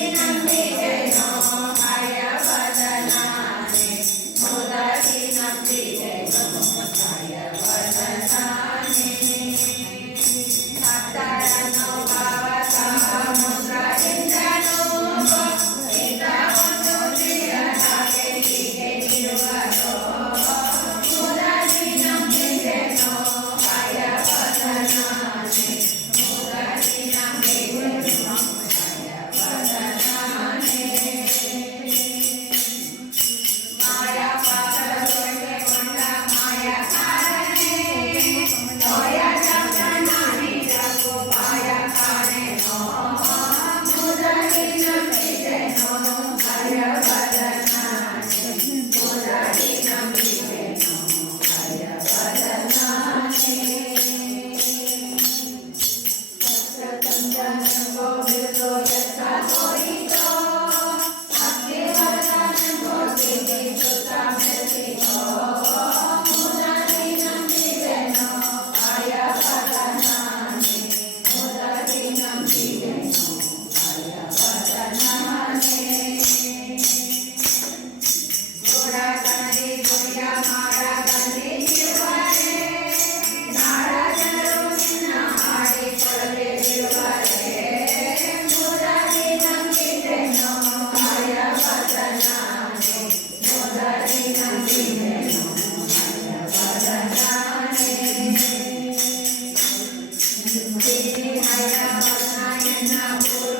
Bye. I am a sign.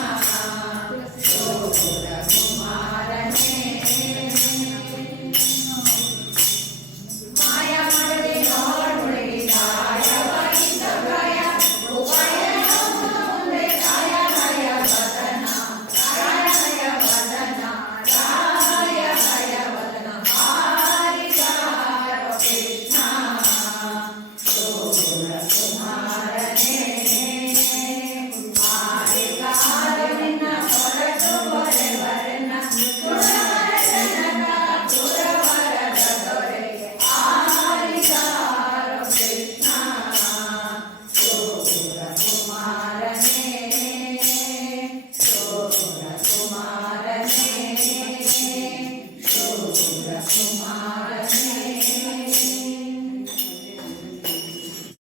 Thank you.